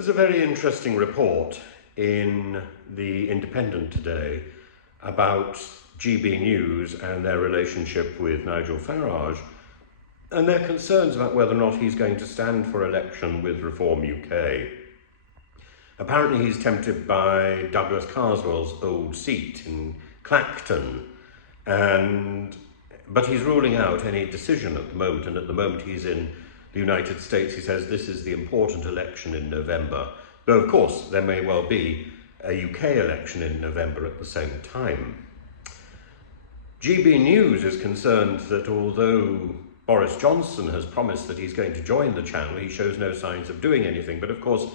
There's a very interesting report in The Independent today about GB News and their relationship with Nigel Farage and their concerns about whether or not he's going to stand for election with Reform UK. Apparently he's tempted by Douglas Carswell's old seat in Clacton, but he's ruling out any decision at the moment, and at the moment he's in the United States. He says this is the important election in November, though of course there may well be a UK election in November at the same time. GB News is concerned that although Boris Johnson has promised that he's going to join the channel, he shows no signs of doing anything. But of course,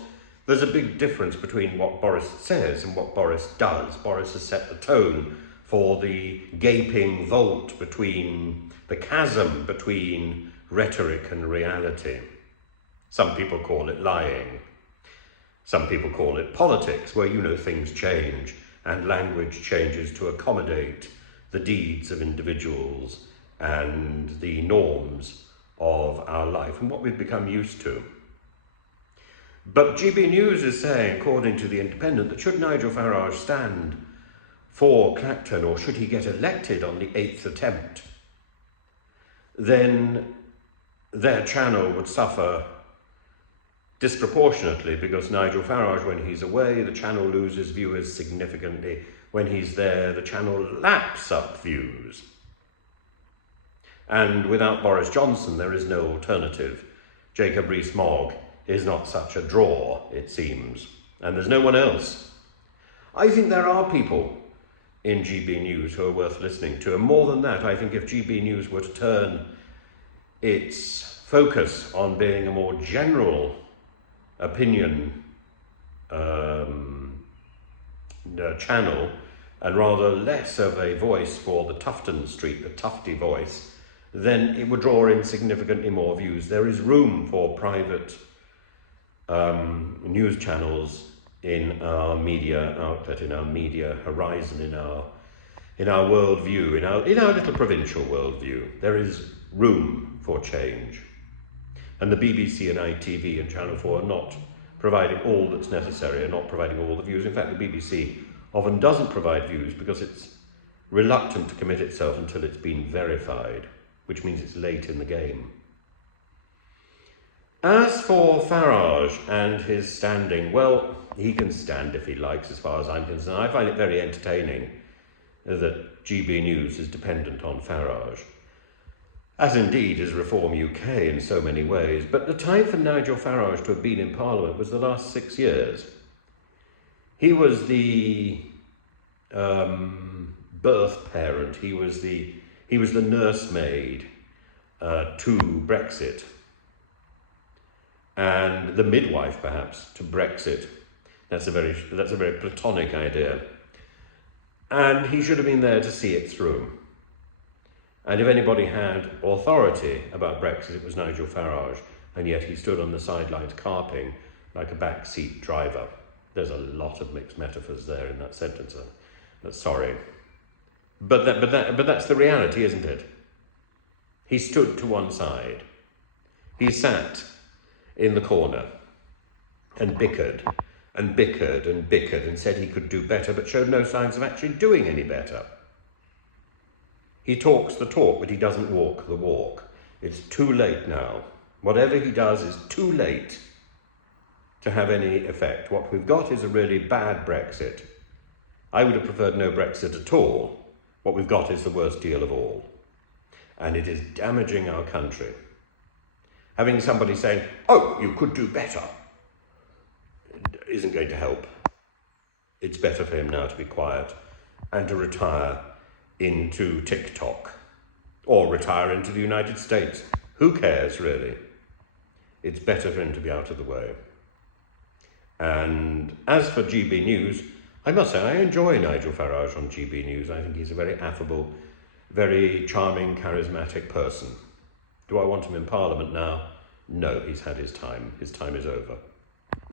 there's a big difference between what Boris says and what Boris does. Boris has set the tone for the gaping vault between, the chasm between rhetoric and reality. Some people call it lying. Some people call it politics, where, things change and language changes to accommodate the deeds of individuals and the norms of our life and what we've become used to. But GB News is saying, according to The Independent, that should Nigel Farage stand for Clacton, or should he get elected on the 8th attempt, then their channel would suffer disproportionately, because Nigel Farage, when he's away, the channel loses viewers significantly. When he's there, the channel laps up views. And without Boris Johnson, there is no alternative. Jacob Rees-Mogg is not such a draw, it seems, and there's no one else. I think there are people in GB News who are worth listening to, and more than that, I think if GB News were to turn its focus on being a more general opinion channel, and rather less of a voice for the Tufton Street, the Tufty voice, then it would draw in significantly more views. There is room for private news channels in our media outlet, in our media horizon, in our worldview, in our little provincial worldview. There is room for change. And the BBC and ITV and Channel 4 are not providing all that's necessary, are not providing all the views. In fact, the BBC often doesn't provide views because it's reluctant to commit itself until it's been verified, which means it's late in the game. As for Farage and his standing, well, he can stand if he likes, as far as I'm concerned. I find it very entertaining that GB News is dependent on Farage, as indeed is Reform UK in so many ways. But the time for Nigel Farage to have been in Parliament was the last 6 years. He was the birth parent, he was the nursemaid to Brexit, and the midwife perhaps to Brexit. That's a very platonic idea. And he should have been there to see it through. And if anybody had authority about Brexit, it was Nigel Farage, and yet he stood on the sidelines carping like a backseat driver. There's a lot of mixed metaphors there in that sentence. Sorry. But that's the reality, isn't it? He stood to one side. He sat in the corner and bickered and bickered and bickered and said he could do better, but showed no signs of actually doing any better. He talks the talk, but he doesn't walk the walk. It's too late now. Whatever he does is too late to have any effect. What we've got is a really bad Brexit. I would have preferred no Brexit at all. What we've got is the worst deal of all. And it is damaging our country. Having somebody saying, oh, you could do better, isn't going to help. It's better for him now to be quiet and to retire into TikTok, or retire into the United States. Who cares, really? It's better for him to be out of the way. And as for GB News, I must say I enjoy Nigel Farage on GB News. I think he's a very affable, very charming, charismatic person. Do I want him in Parliament now? No, he's had his time. His time is over.